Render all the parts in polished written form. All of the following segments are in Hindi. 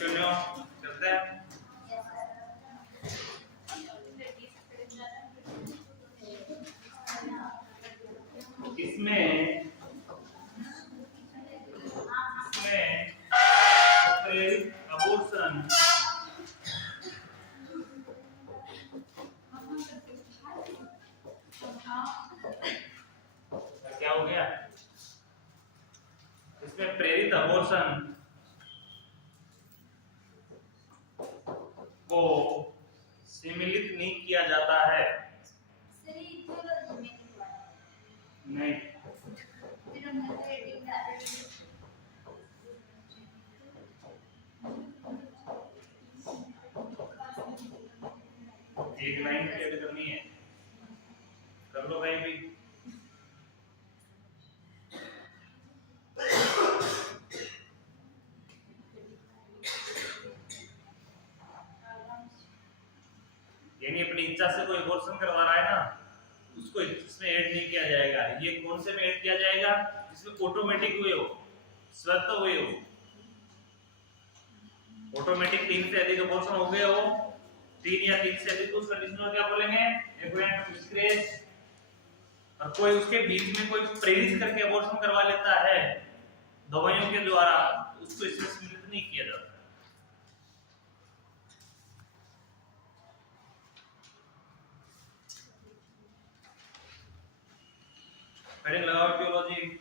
कंटिन्यू करते हैं। इसमें प्रेरित अबॉर्शन क्या हो गया? इसमें प्रेरित अबॉर्शन को सम्मिलित नहीं किया जाता है। नहीं, एक लाइन क्लियर करनी है, कर लो भाई भी। यानी अपनी इच्छा से कोई अबॉर्शन करवा रहा है ना, उसको इसमें ऐड नहीं किया जाएगा। ये कौन से में ऐड किया जाएगा? जिसमें ऑटोमेटिक हुए हो, स्वतः हुए हो, ऑटोमेटिक 3 से अधिक अबॉर्शन हो गए हो, 3 या 3 से अधिक, उस कंडीशन में क्या बोलेंगे? एग्वेंट मिसकैरेज। और कोई उसके बीच में कोई प्रेरित करके अबॉर्शन करवा लेता है दवाइयों के द्वारा, उसको इसमें सम्मिलित नहीं किया जाता। हेडिंग लगाओ टियोलॉजी।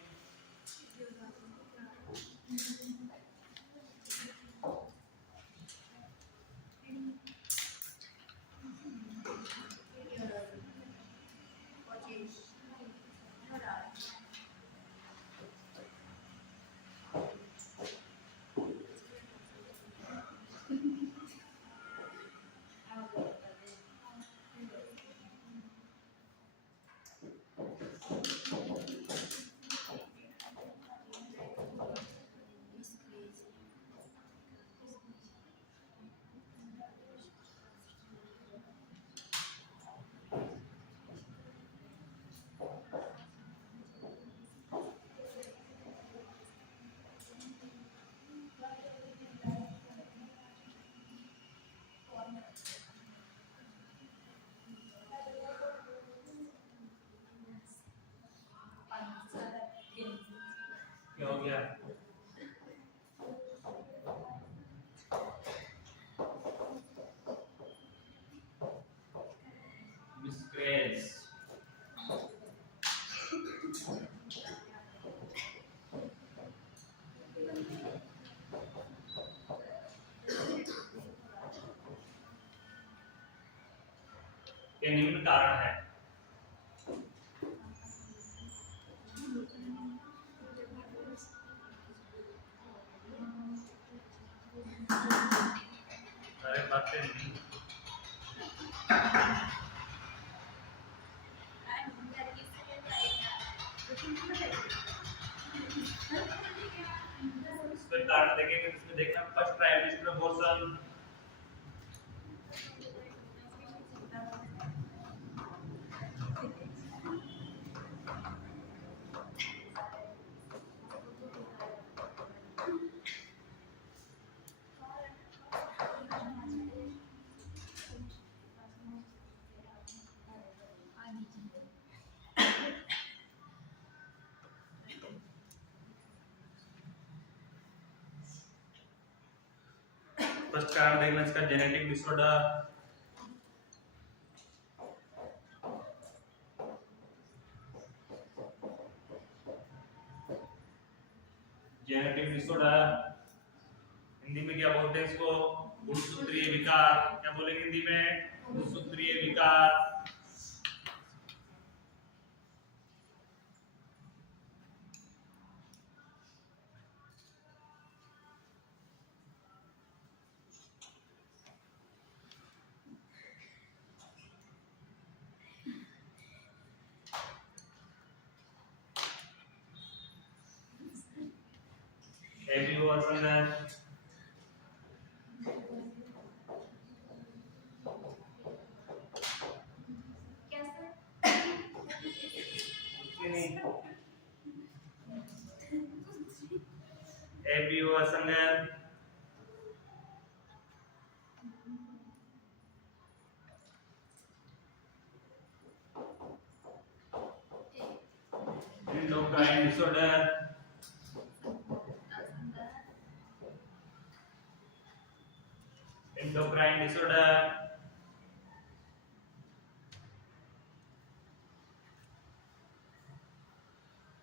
क्या हो गया? मिसकैरेज। ये निम्न कारण है। सारे बातें नहीं। इसमें कारण देखेंगे, इसमें देखना फर्स्ट ट्राइमेस्टर में अबॉर्शन, फर्स्ट कारण देखना इसका genetic disorder, genetic disorder Hindi में क्या बोलते हैं इसको? गुणसूत्रीय विकार। क्या बोलेंगे हिंदी में? गुणसूत्रीय विकार। एबीवर्सन है, एबीवर्सन है, endocrine disorder, endocrine disorder,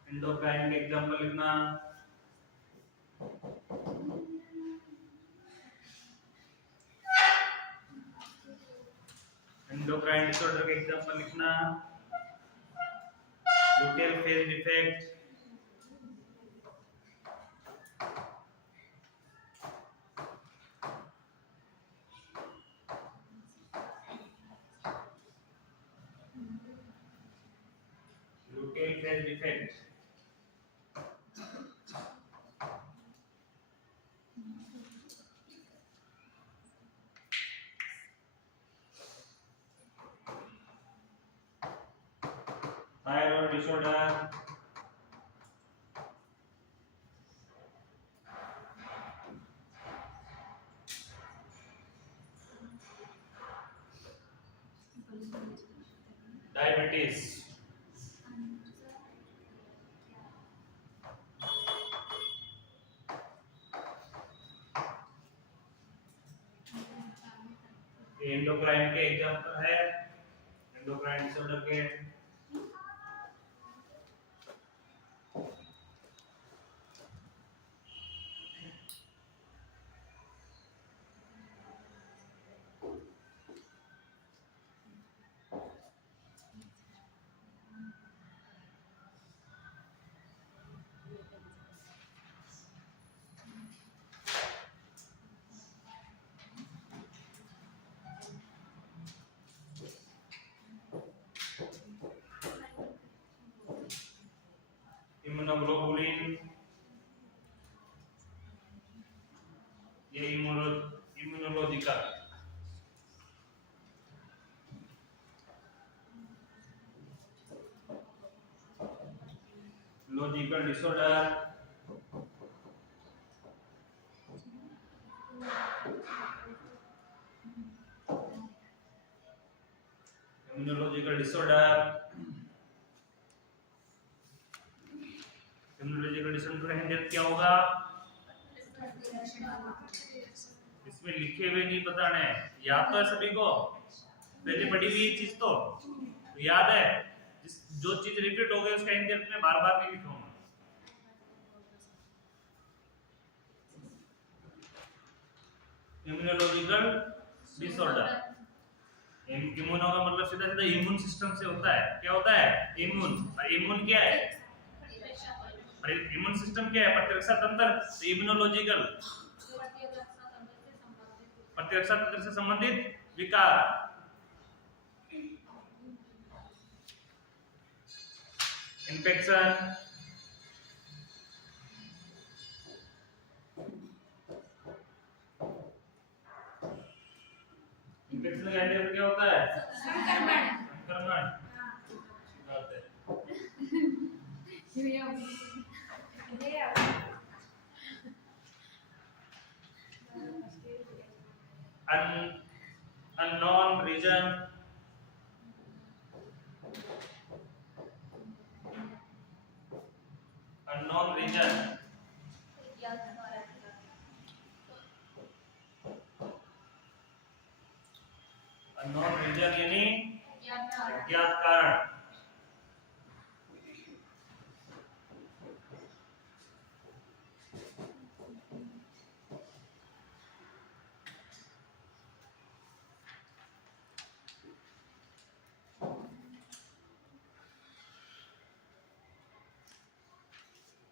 endocrine के एग्जांपल लिखना, endocrine disorder के एग्जांपल लिखना, luteal phase defect, luteal phase defect, thyroid disorder, diabetes, endocrine के एग्जांपल है, एंडोक्राइन डिसऑर्डर के इम्यूनोग्लोबुलिन, ये immunological, logical disorder, immunological disorder, immunological disorder का हिंदी क्या होगा? इसमें लिखे हुए नहीं बताना है, याद तो है सभी को, पहले पढ़ी हुई चीज तो याद है, जो चीज रिपीट हो गई उसका हिंदी में बार बार नहीं लिखूंगा। इम्यूनोलॉजिकल डिसऑर्डर, इम्यूनो का मतलब सीधा सीधा इम्यून सिस्टम से होता है, क्या होता है? इम्यून, और इम्यून क्या है? इम्यून सिस्टम क्या है? प्रतिरक्षा तंत्र, इम्यूनोलॉजिकल प्रतिरक्षा तंत्र से संबंधित विकार, इन्फेक्शन, इन्फेक्शन का एंटीबॉडी क्या होता है? संक्रमण, unknown region, unknown region, unknown region यानी अज्ञात कारण,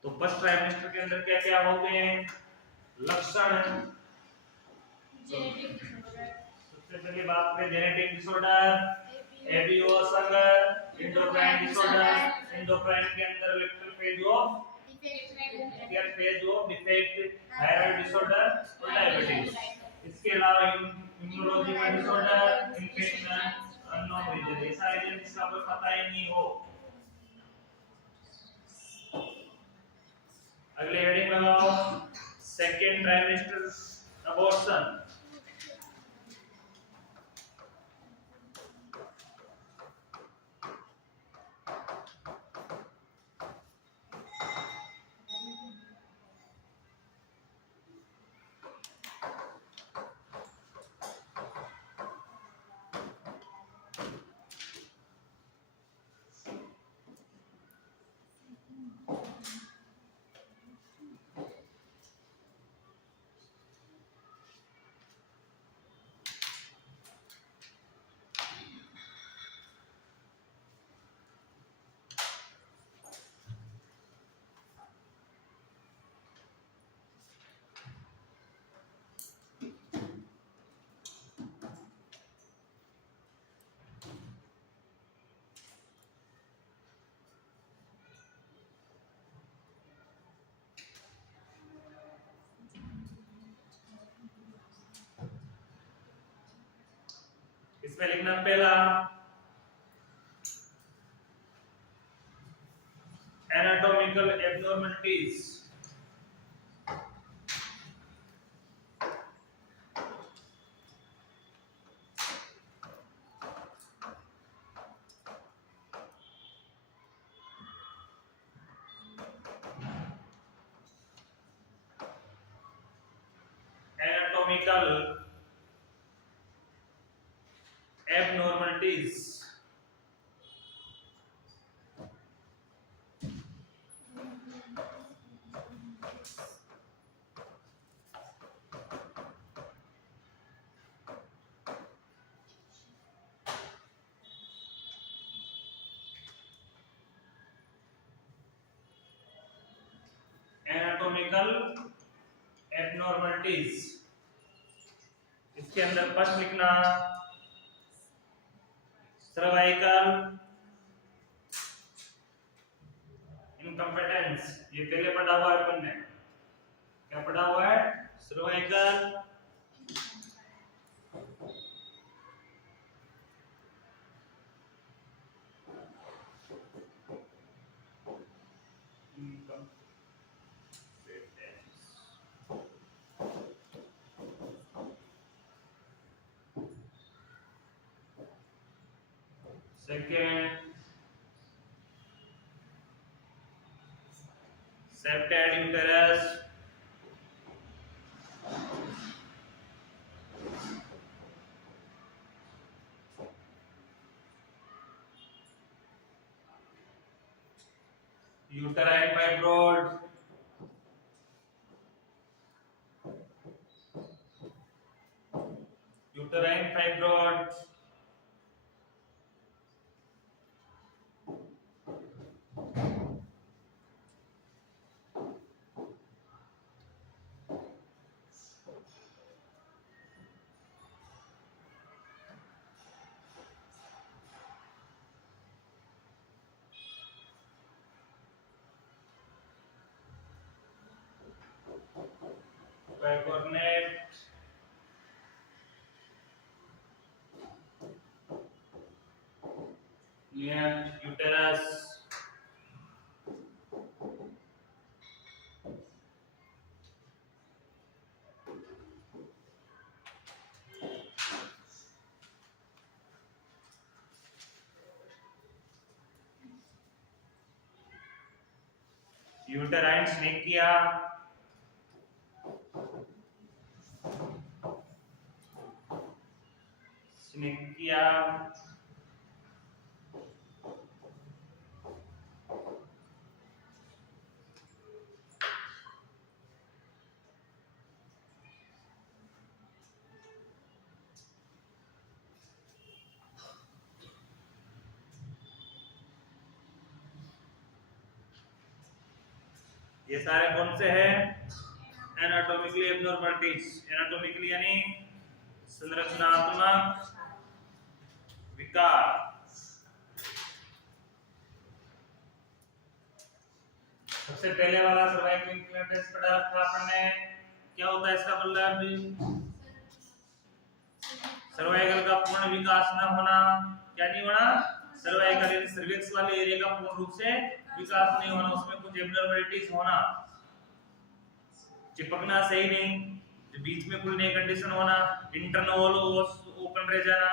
तो फर्स्ट ट्राइमेस्टर के अंदर क्या क्या हो गए लक्षण? सबसे पहले बात करें जेनेटिक डिसऑर्डर, एबीओ संगर, एंडोक्राइन डिसऑर्डर, एंडोक्राइन के अंदर इलेक्ट्रल phase of defect, thyroid disorder और डायबिटीज। इसके अलावा immunological disorder, infection, unknown reason, ये सारे रीजन जिसका आपको पता ही नहीं हो। अगले हेडिंग लगाओ, सेकेंड ट्राइमेस्टर अबॉर्शन। इसमें लिखना पहला anatomical abnormalities. Anatomical abnormalities. Anatomical abnormalities. इसके अंदर फर्स्ट लिखना सर्वाइकल इनकम्पिटेंस। ये पहले पढ़ा हुआ है अपन ने, क्या पढ़ा हुआ है? Cervical second septed uterus, uterine fibroid, uterine fibroid, picornate, uterus, uterine syncytia, syncytia, ये सारे कौन से हैं? Anatomically abnormalities. एनाटॉमिकली यानी संरचनात्मक विकार। सबसे पहले वाला सर्वाइकल इनकम्पिटेंस पढ़ा था आपने, क्या होता है इसका मतलब? सर्वाइकल का पूर्ण विकास न होना। क्या नहीं होना? सर्वाइकल यानी सर्विक्स वाले एरिया का पूर्ण रूप से विकास नहीं होना, उसमें कुछ एब्नॉर्मलिटीज होना, चिपकना सही नहीं, जो बीच में खुलने की कंडीशन होना, इंटरनल ओस ओपन रह जाना,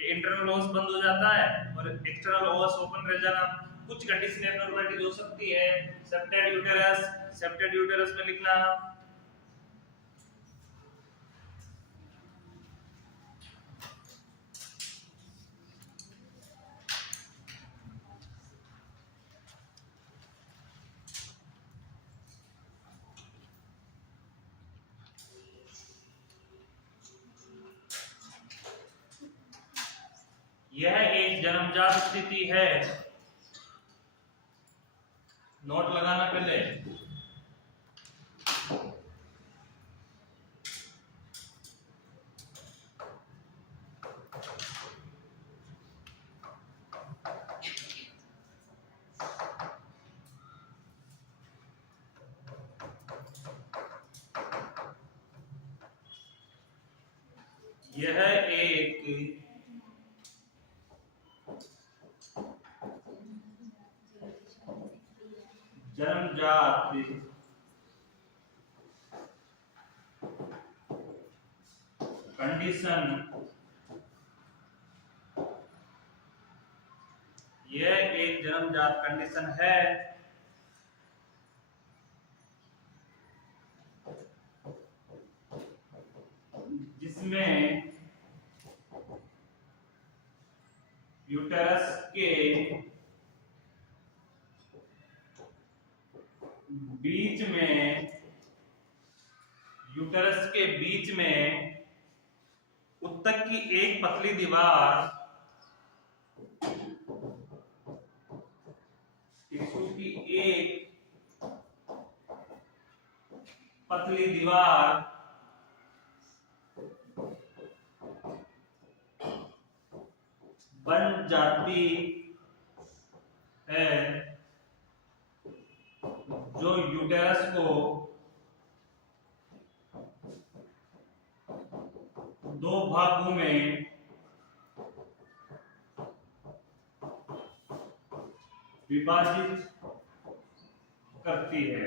इंटरनल ओस बंद हो जाता है और एक्सटर्नल ओस ओपन रह जाना, कुछ कंडीशन एब्नॉर्मलिटीज हो सकती है। सेप्टेड यूटेरस, सेप्टेड यूटेरस में लिखना यह एक जन्मजात स्थिति है। नोट लगाना पहले। यह एक जन्मजात कंडीशन, यह एक जन्मजात कंडीशन है जिसमें यूटेरस के बीच में उत्तक की एक पतली दीवार टिश्यू की एक पतली दीवार बन जाती है जो यूटेरस को दो भागों में विभाजित करती है।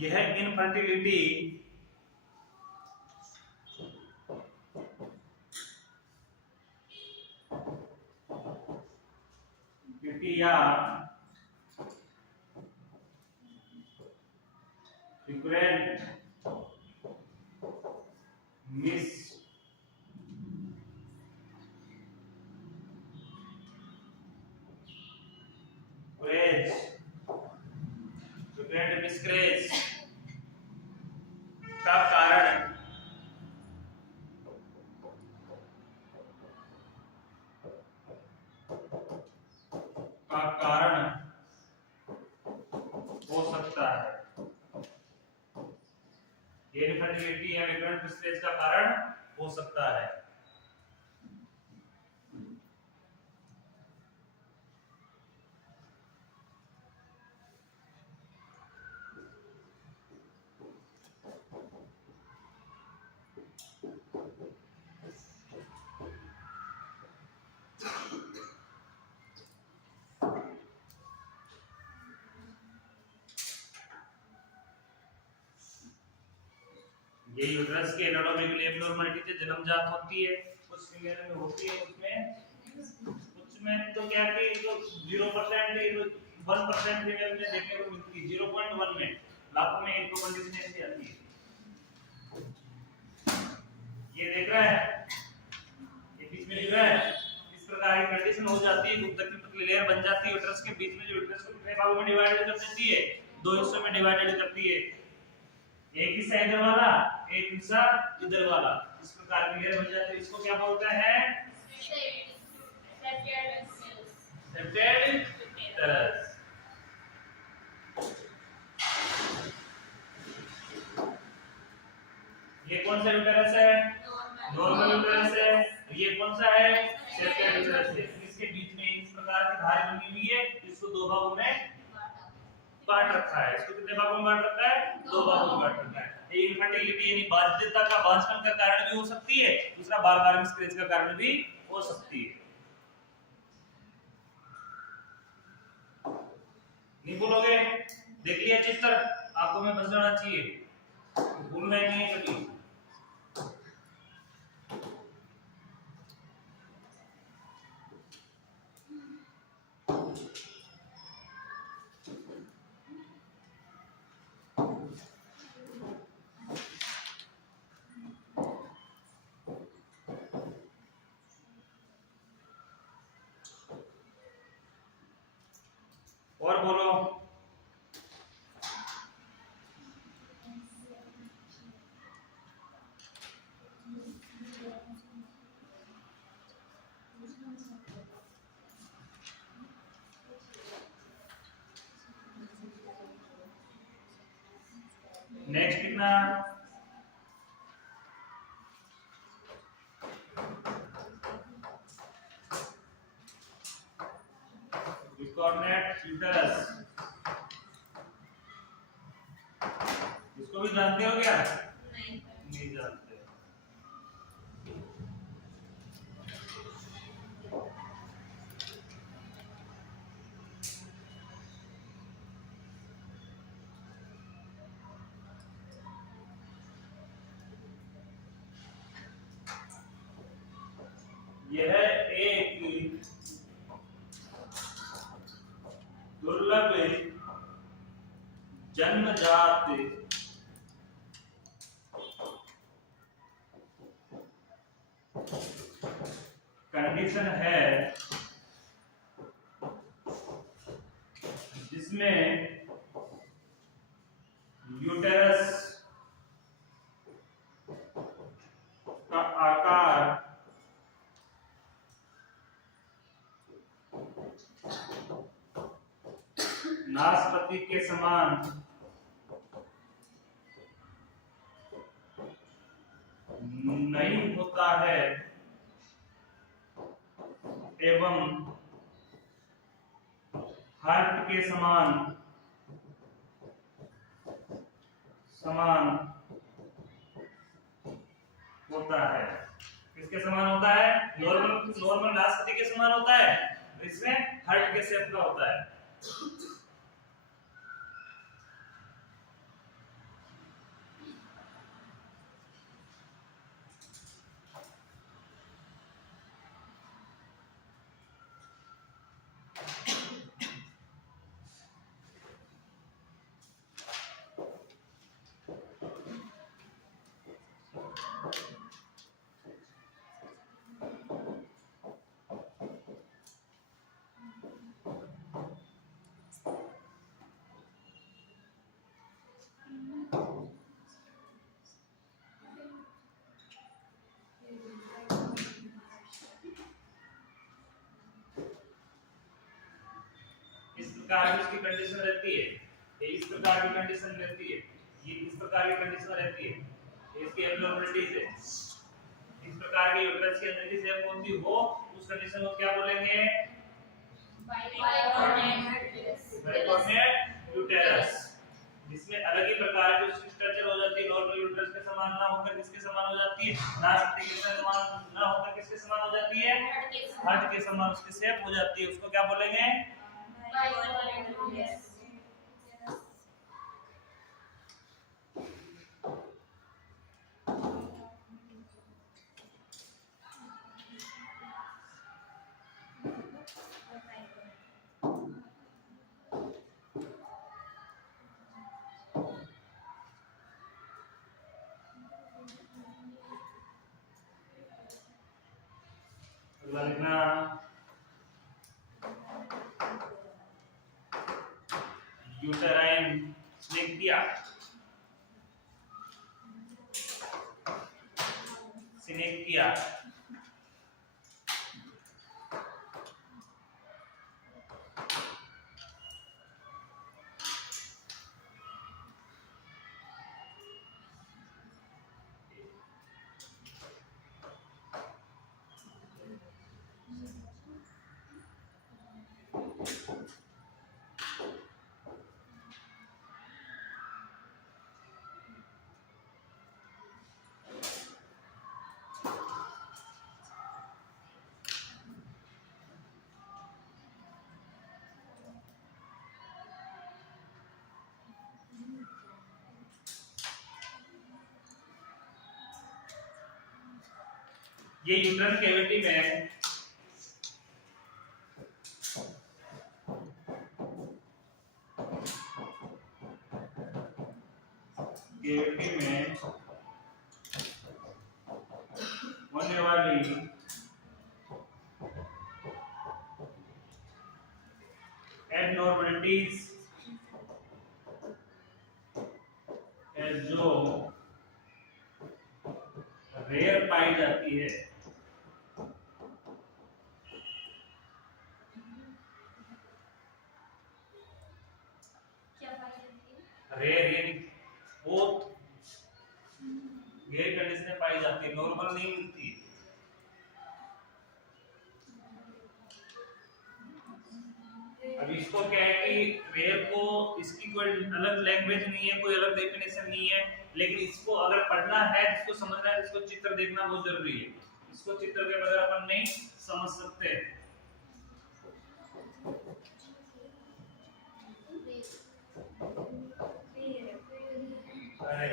यह इनफर्टिलिटी या फ्रीक्वेंट मिस मिसकैरेज का कारण हो सकता है। ये इनफर्टिलिटी या रिकरेंट मिसकैरेज का कारण हो सकता है। ये यूट्रस के एनाटॉमिकल एब्नॉर्मलिटी से जन्मजात होती है, कुछ फीमेल में होती है, कुछ में तो क्या कि जो 0% 1% फीमेल में देखने को मिलती है, 0.1 में लाखों में एक कंडीशन ऐसी आती है। ये देख रहा है, ये बीच में दिख रहा है, इस प्रकार की कंडीशन हो जाती है, ऊतक की पतली लेयर बन जाती है यूट्रस के बीच में, जो यूट्रस को कितने भागों में डिवाइड कर देती है, दो हिस्सों में डिवाइडेड करती है, एक हिस्सा इधर वाला, एक हिस्सा इधर वाला, इस प्रकार की लेयर बन जाती है। इसको क्या बोलते हैं? Septate uterus. ये कौन सा यूटेरस है? नॉर्मल यूटेरस है। ये कौन सा है? सेप्टेड यूटेरस है। इसके बीच में इस प्रकार की धारी बनी हुई है, इसको दो भागों में बांट रखा है। इसको कितने भागों में बांट रखा है? दो भागों में बांट रखा है। ये इनफर्टिलिटी यानी बाध्यता का बांझपन का कारण भी हो सकती है, दूसरा बार-बार मिसकैरेज का कारण भी हो सकती है। नहीं बोलोगे? देख लिया चित्र, आंखों में बस जाना चाहिए, भूलना नहीं है कभी। और बोलो। लिखना डिस्कॉर्डिनेट यूटेरस। इसको भी जानते हो क्या? नहीं जानते। यह एक दुर्लभ जन्मजात कंडीशन है जिसमें यूटेरस का आकार नाशपाती के समान नहीं होता है एवं हार्ट के समान होता है। किसके समान होता है? नॉर्मल नाशपाती के समान होता है, इसमें हार्ट के शेप का होता है। इस प्रकार की उसकी कंडीशन रहती है, ये इस प्रकार की कंडीशन रहती है, ये इस प्रकार की कंडीशन रहती है, इसकी एब्नॉर्मलिटीज है। इस प्रकार के यूट्रस के अंदर की शेप होती हो उस कंडीशन को क्या बोलेंगे? बाइकॉर्नेट यूटेरस। जिसमें अलग ही प्रकार की उसकी स्ट्रक्चर हो जाती है, नॉर्मल यूट्रस के समान ना होकर किसके समान हो जाती है? नाशपाती के समान ना होकर किसके समान हो जाती है? हार्ट के समान उसकी शेप हो जाती है। उसको क्या बोलेंगे? अगला लिखना यूटेराइन सिनेक्टिया। सिनेक्टिया ये यूट्रस कैविटी में होने वाली एबनॉर्मलिटीज जो रेयर पाई जाती है, रेयर यानी बहुत पाई जाती है, नॉर्मल नहीं मिलती। अब इसको क्या है कि रेयर को इसकी कोई अलग लैंग्वेज नहीं है, कोई अलग डेफिनेशन नहीं है, लेकिन इसको अगर पढ़ना है, इसको समझना है, इसको चित्र देखना बहुत जरूरी है। इसको चित्र के बगैर अपन नहीं समझ सकते। अरे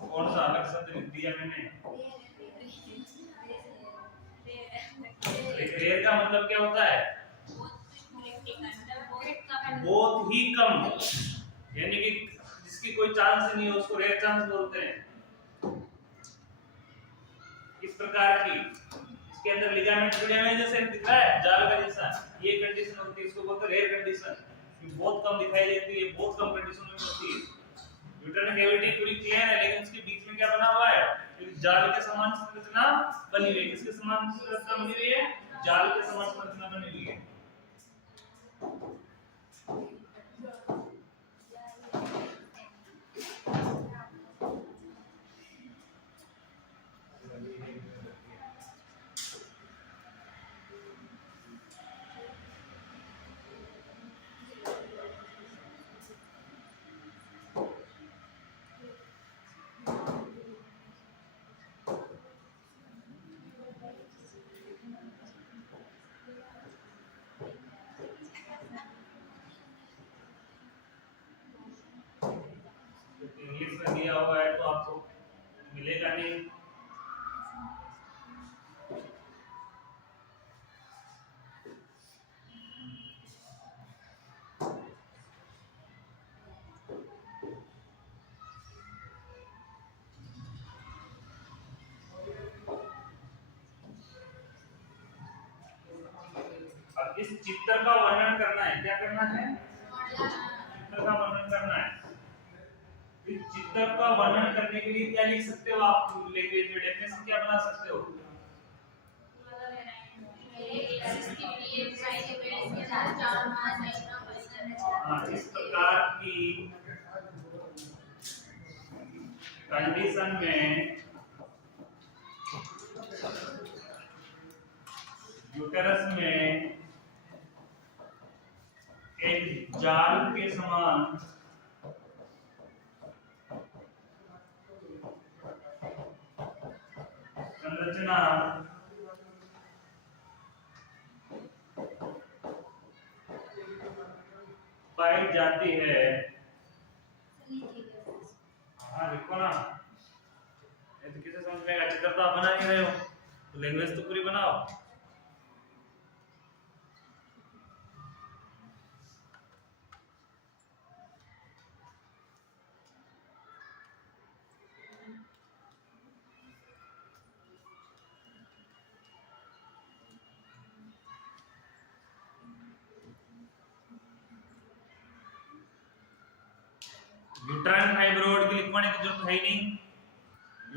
कौन सा अलग शब्द लिख दिया मैंने? रेयर का मतलब क्या होता है? बहुत ही कम, यानी कि जिसकी कोई चांस नहीं है उसको रेयर चांस बोलते हैं। इस प्रकार की इसके अंदर लिगामेंट जुड़े हुए जैसे दिख रहा है जाल का जैसा, ये कंडीशन होती है, इसको बोलते हैं रेयर कंडीशन। ये बहुत कम दिखाई देती है, बहुत कम कंडीशन में होती है। यूट्राइन कैविटी पूरी क्लियर है, लेकिन उसके बीच में क्या बना हुआ है? एक जाल के समान संरचना बनी हुई है। किसके समान संरचना बनी हुई है? जाल के समान संरचना बनी हुई है। इंग्लिश में दिया हुआ है तो आपको मिलेगा नहीं। अब इस चित्र का वर्णन करना है, क्या करना है? चित्र का वर्णन करना है। इस चित्र का वर्णन करने के लिए क्या लिख सकते हो आप? लैंग्वेज में डेफिनेशन क्या बना सकते हो? इस प्रकार की कंडीशन में यूटेरस में एक जाल के समान संरचना पाई जाती है। हाँ लिखो ना, ये तो किसे समझ में आएगा? चित्र तो आप बना नहीं रहे हो, तो लैंग्वेज तो पूरी बनाओ। यूट्राइन फाइब्रोइड की लिखवाने की जरूरत है ही नहीं।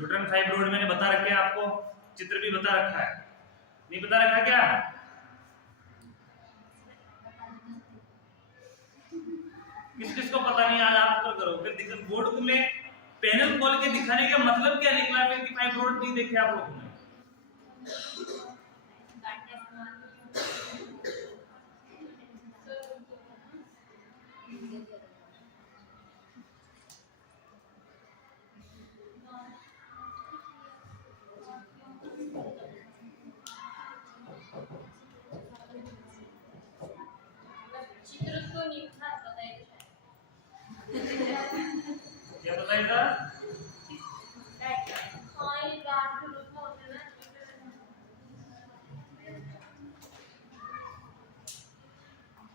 यूट्राइन फाइब्रोइड मैंने बता रखे आपको, चित्र भी बता रखा है, नहीं बता रखा क्या? किस किस को पता नहीं? आज आप तो करो, फिर बोर्ड में पैनल खोल के दिखाने का मतलब क्या निकला फिर कि फाइब्रोइड नहीं देखे आप लोगों ने? क्या बताएगा?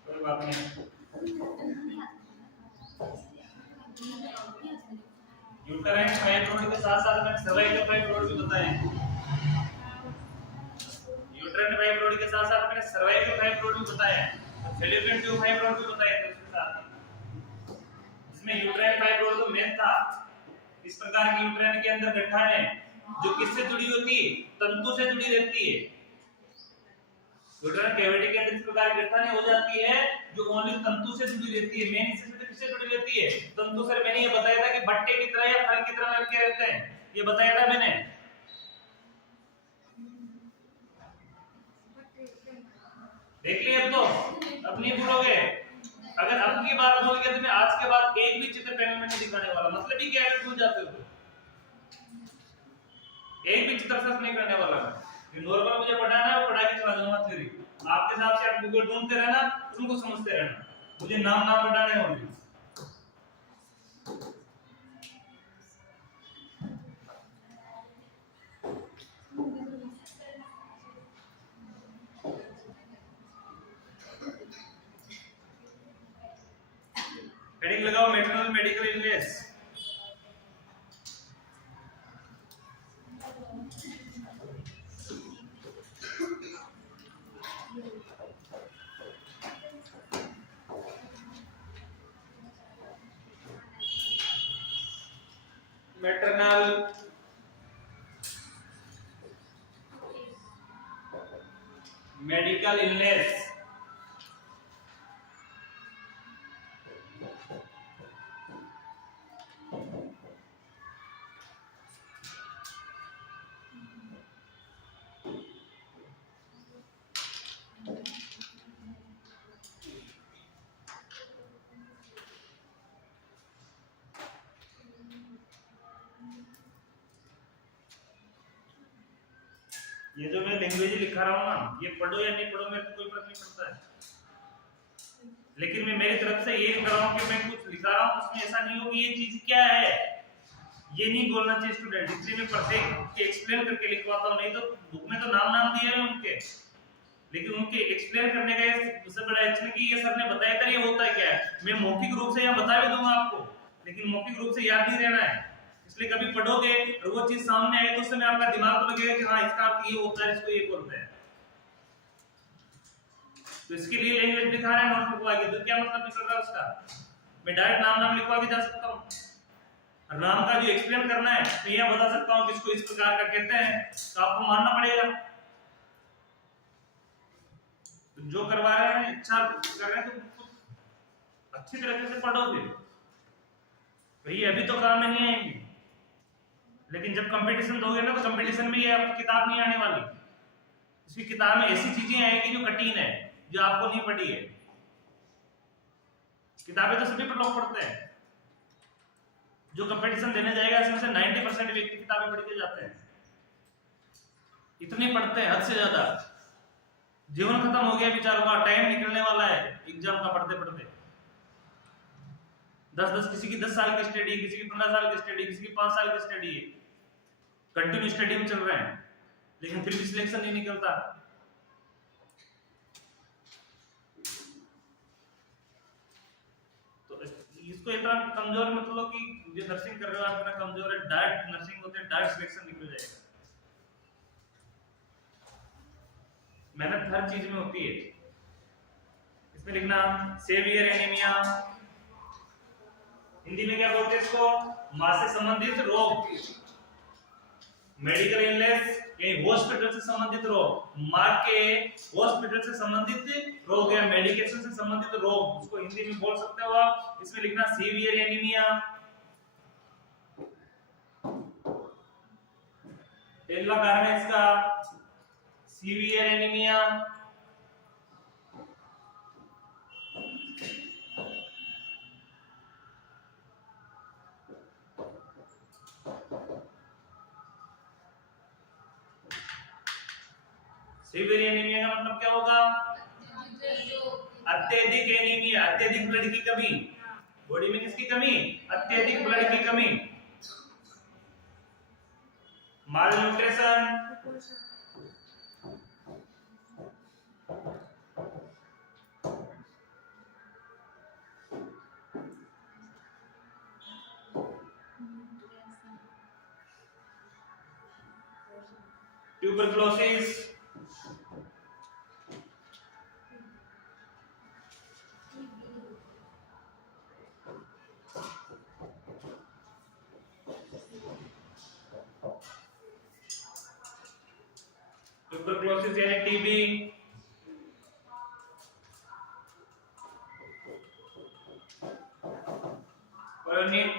कोई बात नहीं। यूट्राइन फाइब्रोइड के साथ साथ मैंने सर्वाइकल फाइब्रोइड भी बताए हैं। यूट्राइन फाइब्रोइड के साथ साथ मैंने सर्वाइकल फाइब्रोइड भी बताया है, फैलोपियन ट्यूब फाइब्रोइड भी बताया है उसके साथ। इसमें यूट्राइन फाइब्रोइड तो मेन था। इस प्रकार की यूट्राइन के अंदर गठन है जो किससे जुड़ी होती है? तंतु से जुड़ी रहती है। यूट्राइन कैविटी के अंदर इस प्रकार की गठन हो जाती है जो ओनली तंतु से जुड़ी रहती है। मेन इससे किससे जुड़ी रहती है? तंतु से। मैंने ये बताया था कि भट्टे की तरह या फल की तरह लटके रहते हैं, ये बताया था मैंने। देख लिया अब तो, अब नहीं भूलोगे। अगर अब की बार भूल गए तो मैं आज के बाद एक भी चित्र पैनल में नहीं दिखाने वाला। मतलब ही क्या है, भूल जाते हो एक भी चित्र सर्च नहीं करने वाला मैं। नॉर्मल मुझे पढ़ाना है वो पढ़ा के चला जाऊंगा थ्योरी। आपके हिसाब से आप गूगल ढूंढते रहना, उनको समझते रहना, मुझे नाम बताने होंगे। हेडिंग लगाओ maternal medical illness. Maternal medical illness. ये जो मैं लैंग्वेज लिखा रहा हूँ ना, ये पढ़ो या नहीं पढ़ो मेरे को कोई फर्क नहीं पड़ता है। लेकिन मैं मेरी तरफ से ये कर रहा हूँ कि मैं कुछ लिखा रहा हूँ उसमें ऐसा नहीं हो कि ये चीज क्या है, ये नहीं बोलना चाहिए स्टूडेंट। इसलिए मैं प्रत्येक एक्सप्लेन करके लिखवाता हूँ। नहीं तो बुक में तो नाम दिए हैं उनके, लेकिन उनके एक्सप्लेन करने का सबसे बड़ा एक्चुअली कि ये सर ने बताया था ये होता क्या है। मैं मौखिक रूप से यहाँ बता भी दूंगा आपको, लेकिन मौखिक रूप से याद नहीं रहना है। इसलिए कभी पढ़ोगे और वो चीज सामने आए तो उस समय आपका दिमाग तो लगेगा कि हाँ इसका अर्थ ये होता है, इसको ये बोलते हैं। तो इसके लिए लैंग्वेज दिखा रहा है नोट लिखवा के, तो क्या मतलब निकल रहा है उसका। मैं डायरेक्ट नाम लिखवा के जा सकता हूँ। नाम का जो एक्सप्लेन करना है तो यह बता सकता हूँ कि इसको इस प्रकार का कहते हैं, तो आपको मानना पड़ेगा। तो जो करवा रहे हैं अच्छा कर रहे हैं तो अच्छी तरीके से पढ़ो। फिर ये अभी तो काम नहीं आएंगे, लेकिन जब कंपटीशन दोगे ना तो कंपटीशन में ये आपकी किताब नहीं आने वाली। इसकी किताब में ऐसी चीजें आएंगी जो कठिन है, जो आपको नहीं पढ़ी है। किताबें तो सभी पर लोग पढ़ते हैं। जो कंपटीशन देने जाएगा इसमें से 90% व्यक्ति किताबें पढ़ के जाते हैं। इतने पढ़ते हैं हद से ज्यादा। जीवन खत्म हो गया बेचारों का, टाइम निकलने वाला है एग्जाम का पढ़ते पढ़ते। 10 किसी की 10 साल की स्टडी, किसी की 15 साल की स्टडी, किसी की 5 साल की स्टडी है, कंटिन्यू स्टडी में चल रहे हैं, लेकिन फिर भी सिलेक्शन नहीं निकलता। तो इसको इतना कमजोर मत लो कि जो नर्सिंग कर रहे हो आप इतना कमजोर है। डायरेक्ट नर्सिंग होते हैं, डायरेक्ट सिलेक्शन निकल जाएगा। मेहनत हर चीज में होती है। इसमें लिखना सेवियर एनीमिया, हिंदी में क्या बोलते हैं इसको, मां से संबंधित रोग। मेडिकल इलनेस हॉस्पिटल से संबंधित रोग, मां के हॉस्पिटल से संबंधित रोग या मेडिकेशन से संबंधित रोग, उसको हिंदी में बोल सकते हो आप। इसमें लिखना सीवियर एनीमिया। पहला कारण है इसका सीवियर एनीमिया। सीवियर एनीमिया का मतलब क्या होगा, अत्यधिक एनीमिया, अत्यधिक ब्लड की कमी। बॉडी में किसकी कमी, अत्यधिक ब्लड की कमी। मालन्यूट्रिशन, ट्यूबरकुलोसिस, ट्यूबरकुलोसिस यानी TB, chronic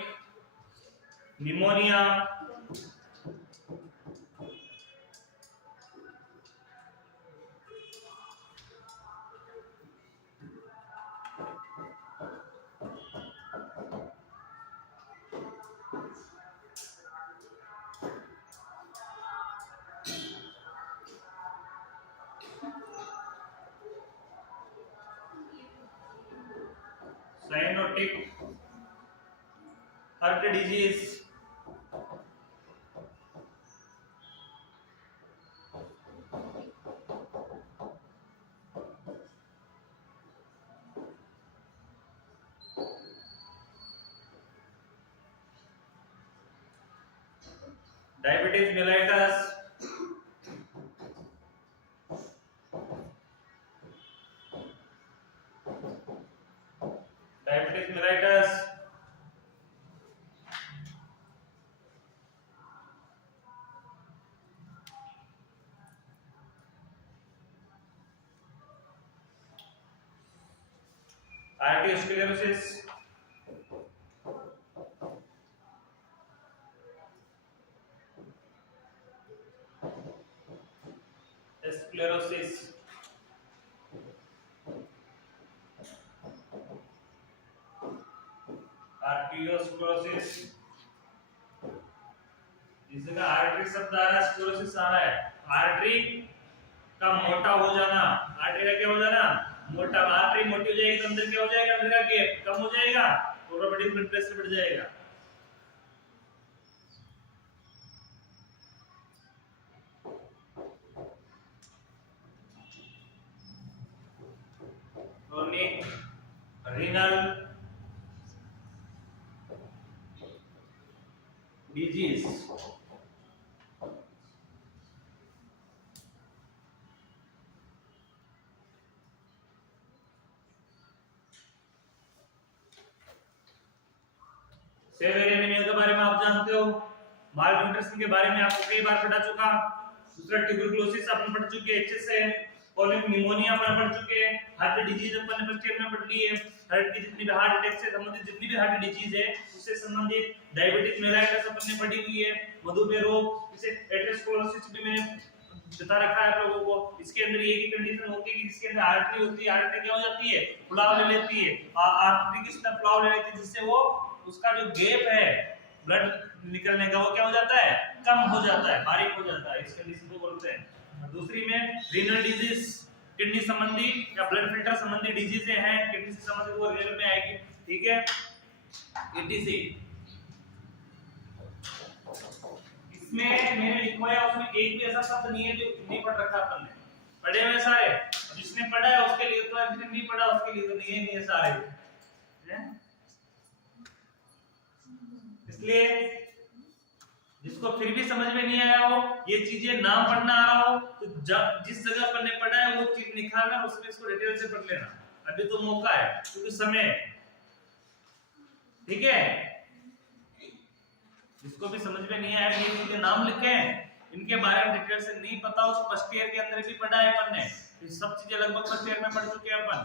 pneumonia, cyanotic heart disease, diabetes mellitus, diabetes mellitus, arteriosclerosis, sclerosis, arteriosclerosis, जिस जगह आर्टरी शब्द आ रहा है स्क्लेरोसिस आ रहा है। आर्टरी का मोटा हो जाना, आर्टरी का क्या हो जाना, मोटा। आर्टरी मोटी हो जाएगी तो अंदर क्या हो जाएगा, अंदर का गैप कम हो जाएगा और ऑटोमेटिक ब्लड प्रेशर बढ़ जाएगा। रीनल डिजीज, सेवियर एनीमिया के बारे में आप जानते हो, माल न्यूट्रिशन के बारे में आपको कई बार पढ़ा चुका। दूसरा ट्यूबरकुलोसिस अपन पढ़ चुके हैं अच्छे से, कॉलिक निमोनिया अपन पढ़ चुके हैं, हार्ट डिजीज अपन ने फर्स्ट ईयर में पढ़ ली है। हार्ट की जितनी भी हार्ट अटैक से संबंधित जितनी भी हार्ट डिजीज है उससे संबंधित, डायबिटीज मेलाइटस अपन ने पढ़ी हुई है, मधुमेह रोग, इसे एथेरोस्क्लेरोसिस भी मैंने बता रखा है आप लोगों को। इसके अंदर ये की कंडीशन होती है कि जिसके अंदर आर्टरी होती है, आर्टरी क्या हो जाती है, फुलाव ले लेती है, आर्टरी किस तरह फुलाव ले लेती है जिससे वो उसका जो गैप है ब्लड निकलने का वो क्या हो जाता है, कम हो जाता है, बारीक हो जाता है। इस कंडीशन को बोलते हैं। दूसरी में रीनल डिजीज, किडनी संबंधी या ब्लड फिल्टर संबंधी डिजीजें हैं, किडनी से संबंधित वो रीनल में आएगी, ठीक है। किडनी से इसमें मैंने लिखवाया उसमें एक भी ऐसा शब्द नहीं है जो नहीं पढ़ रखा अपन ने, पढ़े हुए सारे। जिसने पढ़ा है उसके लिए तो, जिसने नहीं पढ़ा उसके लिए तो नहीं है सारे हैं? इसलिए जिसको फिर भी समझ में नहीं आया हो, ये चीजें नाम पढ़ना आ रहा हो, तो जिस जगह पर ने पढ़ा है वो चीज निकालना, उसमें इसको डिटेल से पढ़ लेना। अभी तो मौका है क्योंकि समय है, ठीक है। जिसको भी समझ में नहीं आया, ये चीजें नाम लिखे हैं, इनके बारे में डिटेल से नहीं पता हो तो फर्स्ट ईयर के अंदर भी पढ़ा है अपन ने, ये सब चीजें लगभग फर्स्ट ईयर में पढ़ चुके हैं अपन।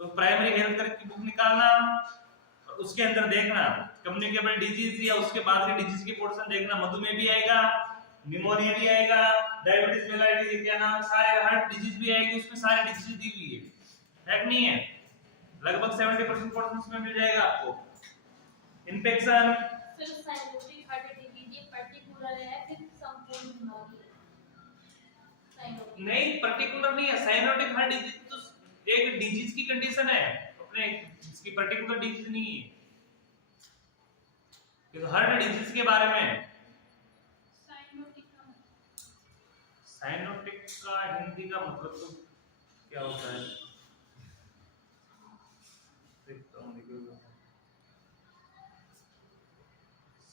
तो प्राइमरी हेल्थ केयर की बुक निकालना, उसके अंदर देखना कम्युनिकेबल डिजीज या उसके बाद के डिजीज की पोर्शन देखना, मधुमेह भी आएगा, निमोनिया भी आएगा, डायबिटीज मेलाइटिस क्या नाम, सारे हार्ट डिजीज भी आएगी, उसमें सारी डिजीज दी हुई है कि नहीं है। लगभग 70% पोर्शन उसमें मिल जाएगा आपको। इन्फेक्शन, सिर्फ साइनोटिक हार्ट डिजीज ये पर्टिकुलर है फिर संपूर्ण बीमारी है? नहीं, पर्टिकुलर नहीं है। साइनोटिक हार्ट डिजीज तो एक डिजीज की कंडीशन है अपने, इसकी पर्टिकुलर डिजीज नहीं है। ये तो हार्ट डिजीज के बारे में। साइनोटिक का हिंदी का मतलब तो क्या होता है,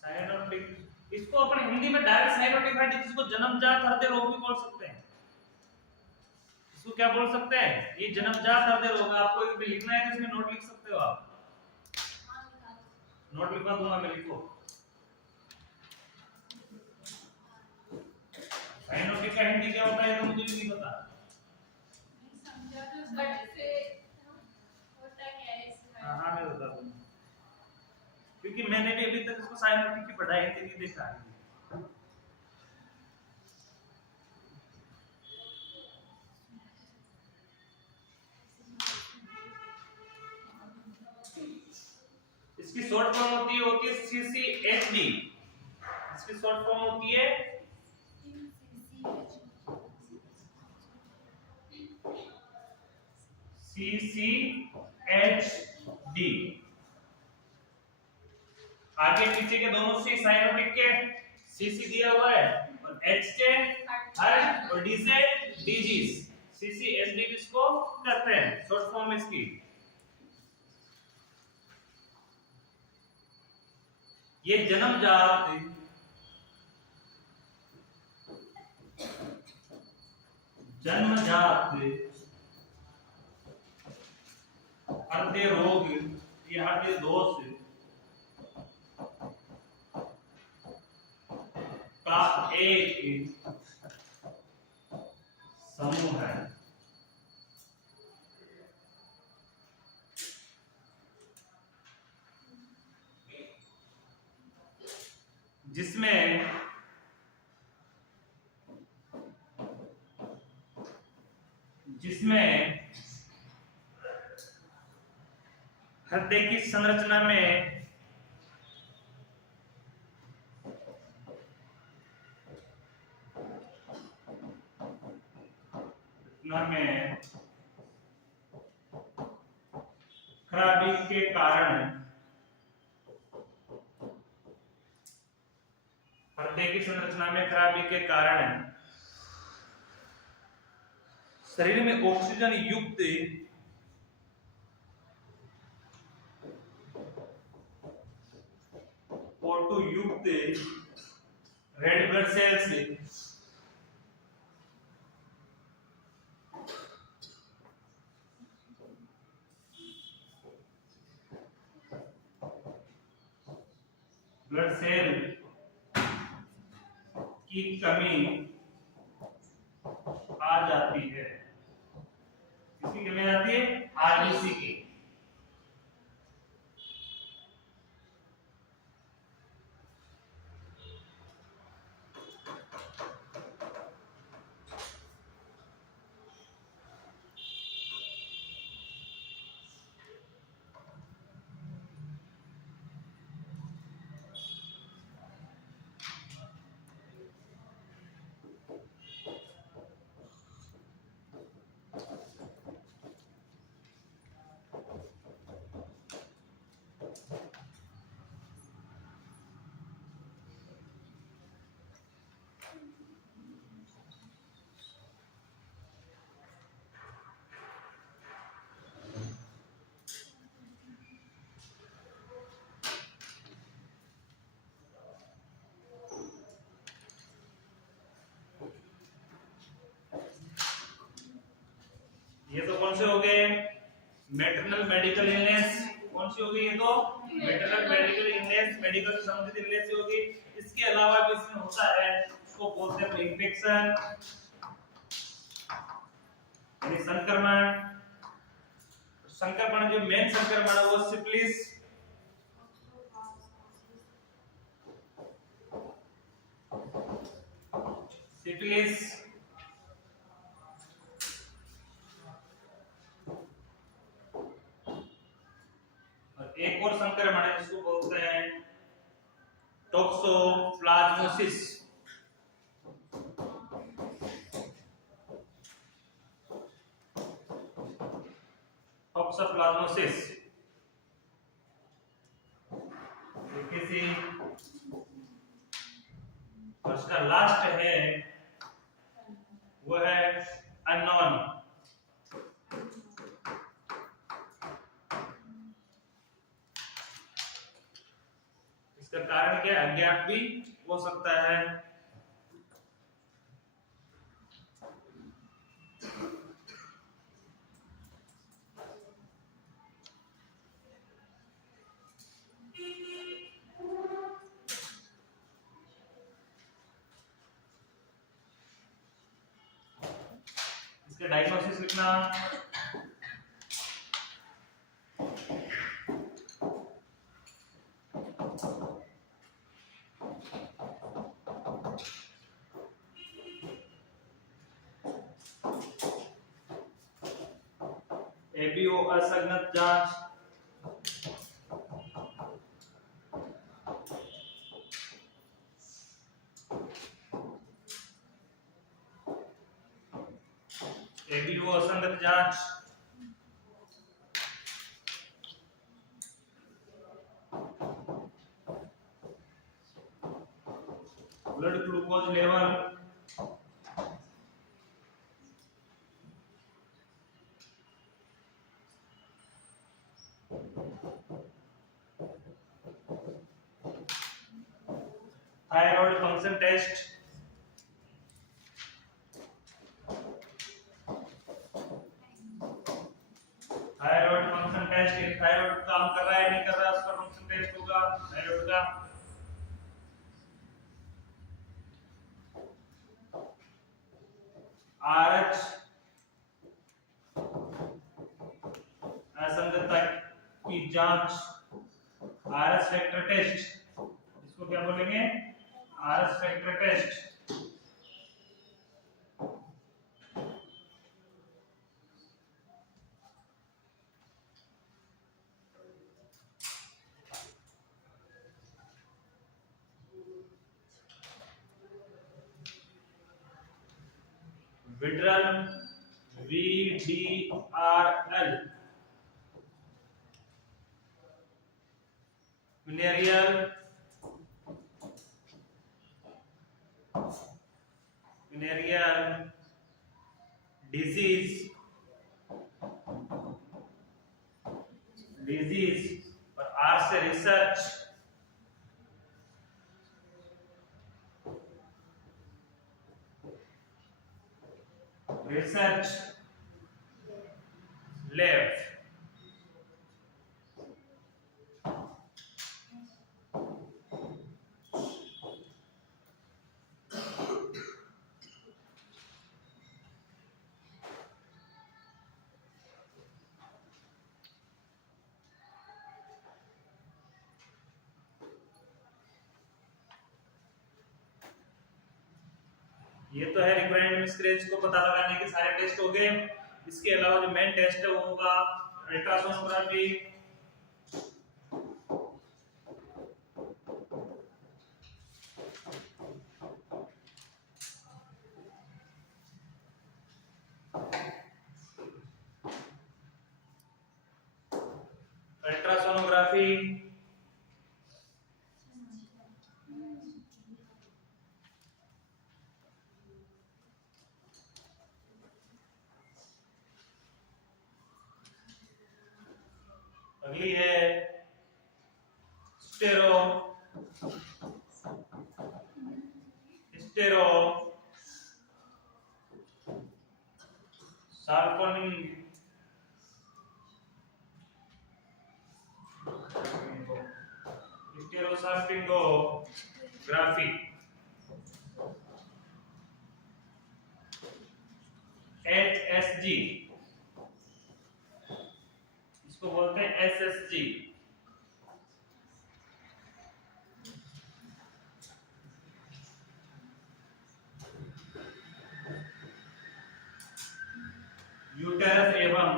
साइनोटिक, इसको अपन हिंदी में डायरेक्ट साइनोटिक हार्ट डिजीज को जन्मजात हृदय रोग भी बोल सकते हैं। इसको क्या बोल सकते हैं, ये जन्मजात हृदय रोग। आपको एक लिखना है तो इसमें नोट लिख सकते हो आप, नोट लिखवा दूंगा मैं, लिखो। साइनोटिक का हिंदी क्या होता है तो मुझे भी नहीं पता। बट से होता क्या है इसका? हां मैं बता दूंगा, क्योंकि मैंने भी अभी तक इसको साइनोटिक की पढ़ाई नहीं देखा है। इसकी शॉर्ट फॉर्म होती है CCHD। इसकी शॉर्ट फॉर्म होती है CCHD। H D. आगे पीछे के दोनों से साइनोटिक के सी सी दिया हुआ है और एच से हर्ट और डी से डीजीज। सी सी एस डी किसको करते हैं शॉर्ट फॉर्म इसकी। ये जन्मजात हृदय रोग, ये हृदय दोष का एक समूह है। जिसमें हृदय की संरचना में खराबी के कारण हृदय की संरचना में खराबी के कारण शरीर में ऑक्सीजन युक्त O2 युक्त red blood cells blood cell की कमी आ जाती है। किसकी कमी आ जाती है? आरबीसी की। ये तो कौन से हो गए? Maternal medical illness. कौन सी होगी ये? तो मैटरनल मेडिकल इलनेस, मेडिकल से संबंधित इलनेस होगी। इसके अलावा भी इसमें होता है, उसको बोलते हैं इन्फेक्शन यानी संक्रमण। संक्रमण जो मेन संक्रमण है वो सिफिलिस, और एक और संक्रमण है जिसको बोलते हैं टॉक्सोप्लाज्मोसिस। टॉक्सोप्लाज्मोसिस किसी और उसका लास्ट है वो है अननोन। इसका कारण क्या? अज्ञात भी हो सकता है। इसका डायग्नोसिस लिखना। एबीओ असंगत जांच, एबीओ असंगत जांच। Blood glucose level, thyroid function test, thyroid function test, ये थायराइड काम कर रहा है नहीं कर रहा उसका फंक्शन टेस्ट होगा थायराइड का। आरएच असंगतता की जांच, आरएस फैक्टर टेस्ट, इसको क्या बोलेंगे, आरएस फैक्टर टेस्ट। विड्रल, VDRL, venereal disease और R से रिसर्च, लैब। ये तो है रिक्वायरमेंट मिसकैरेज को पता लगाने के सारे टेस्ट हो गए। इसके अलावा जो मेन टेस्ट है वो होगा अल्ट्रासोनोग्राफी, अल्ट्रासोनोग्राफी अगली है स्टेरो स्टेरोसाल्पिंगोग्राफी, HSG, इसको बोलते हैं SSG। यूटेरस एवं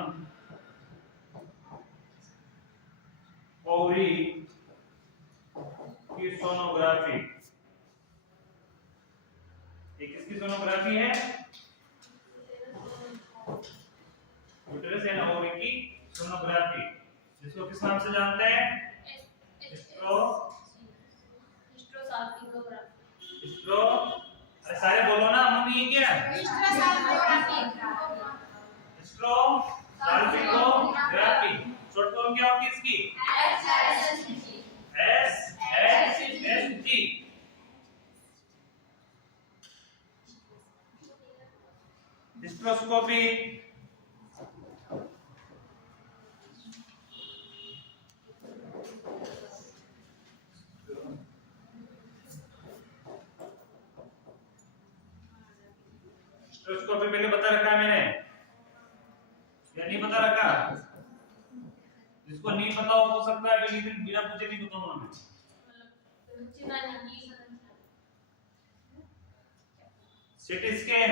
ओवरी की सोनोग्राफी, ये किसकी सोनोग्राफी है, यूटेरस एंड ओवरी की सोनोग्राफी, जिसको किस नाम से जानते हैं, हिस्ट्रो, अरे सारे बोलो ना, मम्मी क्या हिस्ट्रोसाल्पिंगोग्राफी, शॉर्ट फॉर्म क्या होगी इसकी, SHSG। हिस्ट्रोस्कोपी, हिस्ट्रोस्कोपी पहले बता रखा है मैंने या नहीं बता रखा, जिसको नहीं पता हो सकता है कि लेकिन बिना पूछे नहीं बताऊंगा मैं। सिटी स्कैन,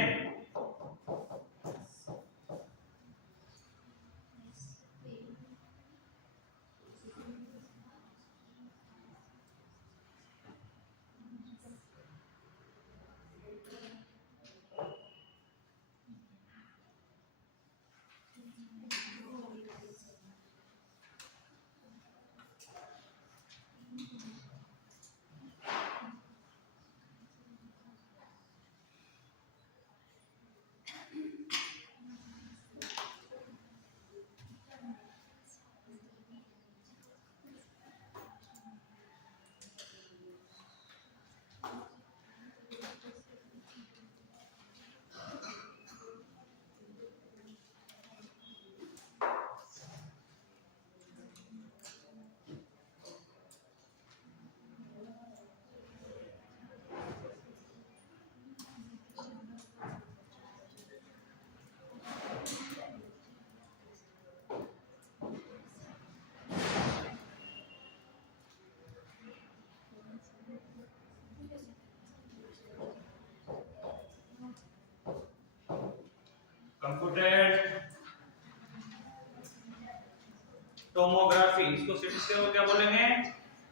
इसको सिटी स्कैन को क्या बोलेंगे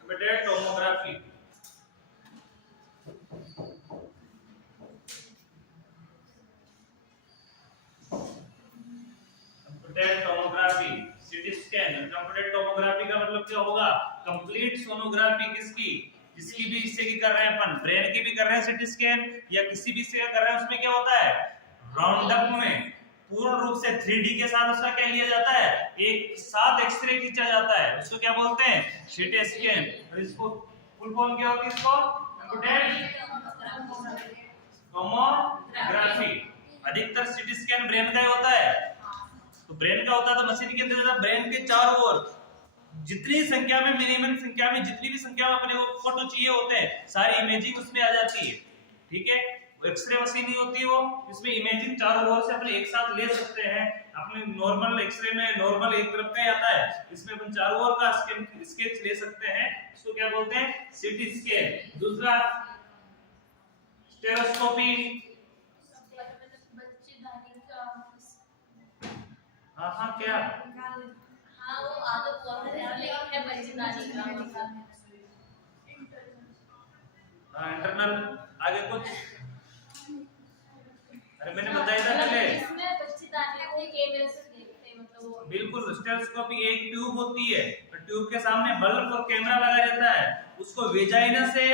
बेटे tomography. Computed tomography CT scan. Computed tomography का मतलब क्या होगा कंप्लीट सोनोग्राफी किसकी जिसकी भी हिस्से की कर रहे हैं अपन ब्रेन की भी कर रहे हैं सिटी स्कैन या किसी भी हिस्से का कर रहे हैं उसमें क्या होता है राउंड अप में पूर्ण रूप से 3D के साथ उसका क्या लिया जाता है एक साथ एक्सरे खींचा जाता है उसको क्या बोलते हैं सिटी स्कैन। और इसको फुल फॉर्म क्या होती है इसको कंप्यूटेड टोमोग्राफी। अधिकतर सिटी स्कैन ब्रेन का ही होता है तो ब्रेन का होता है तो मशीन के अंदर ब्रेन के चारों ओर जितनी संख्या में मिनिमम संख्या में जितनी भी संख्या में अपने को फोटो चाहिए होते हैं सारी इमेजिंग उसमें आ जाती है। ठीक है वो एक्सरे मशीन ही होती है वो इसमें इमेजिंग चारों ओर से अपने एक साथ ले सकते हैं। अपने नॉर्मल एक्सरे में नॉर्मल एक तरफ का ही आता है इसमें अपन चारों ओर का स्केच ले सकते हैं इसको क्या बोलते हैं सिटी स्कैन। दूसरा स्टेरोस्कोपी। हाँ हाँ क्या हाँ वो आगे बहुत है बच्चेदानी का मतलब हाँ इंटरनल आगे कुछ अरे मैंने बताया था पहले इसमें बच्चेदानी को कैमरे से देखते हैं मतलब वो बिल्कुल। स्टेरोस्कोपी एक ट्यूब होती है और ट्यूब के सामने बल्ब और कैमरा लगा रहता है उसको वेजाइना से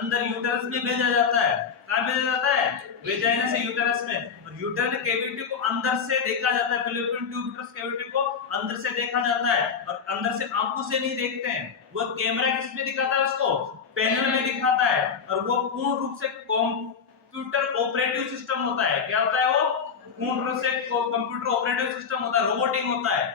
अंदर यूटेरस में भेजा जाता है। कहाँ भेजा जाता है वेजाइना से यूटेरस में और यूटेरल कैविटी को अंदर से देखा जाता है फैलोपियन ट्यूब यूटेरस कैविटी को अंदर से देखा जाता है और अंदर से आंखों से नहीं देखते हैं वो कैमरा किसमें दिखाता है उसको पैनल में दिखाता है और वो पूर्ण रूप से कंप्यूटर ऑपरेटिव सिस्टम होता है। क्या होता है वो पूर्ण रूप से कंप्यूटर ऑपरेटिव सिस्टम होता है रोबोटिक होता है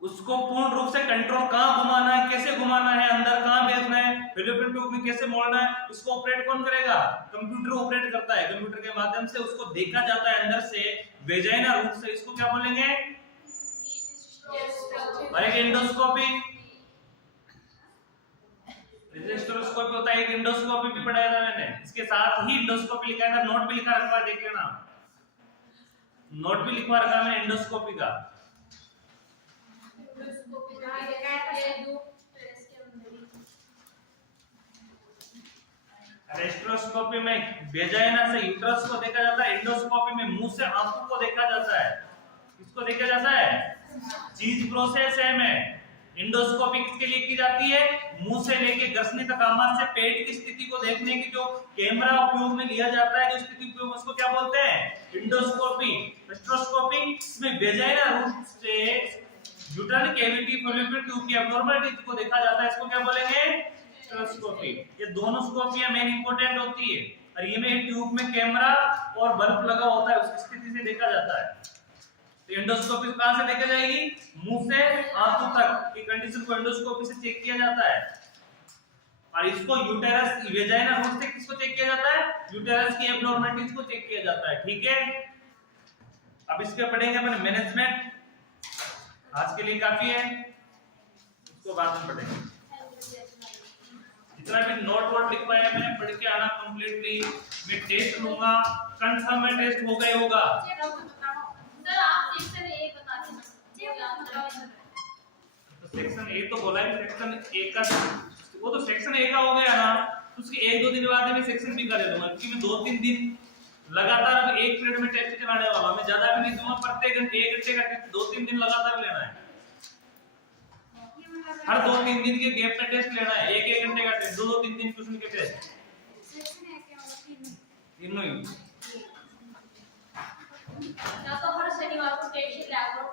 उसको पूर्ण रूप से कंट्रोल कहां घुमाना है कैसे घुमाना है अंदर कहां भेजना है फैलोपियन ट्यूब में कैसे मोड़ना है उसको ऑपरेट कौन करेगा कंप्यूटर ऑपरेट करता है। कंप्यूटर के माध्यम से उसको देखा जाता है अंदर से वेजाइना रूट से इसको क्या बोलेंगे और एक एंडोस्कोपी रेजिस्ट्रोस्कोपी होता है एक एंडोस्कोपी भी पढ़ाया था मैंने इसके साथ ही एंडोस्कोपी लिखा था नोट भी लिखा रखा देख लेना नोट भी लिखवा रखा मैंने एंडोस्कोपी का। रेस्ट्रोस्कोपी में वेजाइना से यूट्रस को देखा जाता है एंडोस्कोपी में मुंह से आंखों को देखा जाता है। किसको देखा जाता है चीज प्रोसेस है में एंडोस्कोपी किसके लिए की जाती है मुंह से लेके गर्सनी तक आवाज से पेट की स्थिति को देखने की जो कैमरा उपयोग में लिया जाता है जो स्थिति उपयोग उसको क्या बोलते हैं एंडोस्कोपी। रेस्ट्रोस्कोपी इसमें वेजाइना रूट से यूट्रल कैविटी फैलोपियन ट्यूब की एब्नॉर्मलिटी को देखा जाता है इसको क्या बोलेंगे स्टेरोस्कोपी। ये दोनों स्कोपियां मेन इंपॉर्टेंट होती है और ये में ट्यूब में कैमरा और बल्ब लगा होता है उसकी स्थिति से देखा जाता है। तो एंडोस्कोपी कहां से देखी जाएगी मुंह से आंखों तक की कंडीशन को एंडोस्कोपी से चेक किया जाता है और इसको यूटेरस वेजाइना रूट से किसको चेक किया जाता है यूटेरस की एब्नॉर्मलिटीज को चेक किया जाता है। ठीक है अब इसके पढ़ेंगे अपन मैनेजमेंट आज के लिए काफी है इसको बाद में पढ़ेंगे। जितना भी नोट वोट लिख पाया मैंने पढ़ के आना कंप्लीटली मैं टेस्ट लूंगा कंफर्म में टेस्ट हो गया होगा। सर आप सेक्शन ए बता देना तो सेक्शन ए तो बोला है सेक्शन ए का वो तो सेक्शन ए का हो गया ना उसके एक दो दिन बाद में सेक्शन बी का दे दूंगा क्योंकि मैं 2-3 दिन लगातार अब एक पीरियड में टेस्ट चलाने वाला मैं ज्यादा भी नहीं दूंगा प्रत्येक घंटे 1 घंटे का टेस्ट 2-3 दिन लगातार लेना है हर 2-3 दिन के गैप में टेस्ट लेना है 1-1 घंटे का टेस्ट 2-3 दिन क्वेश्चन के टेस्ट तीनों ही या तो हर शनिवार को टेस्ट लिया करो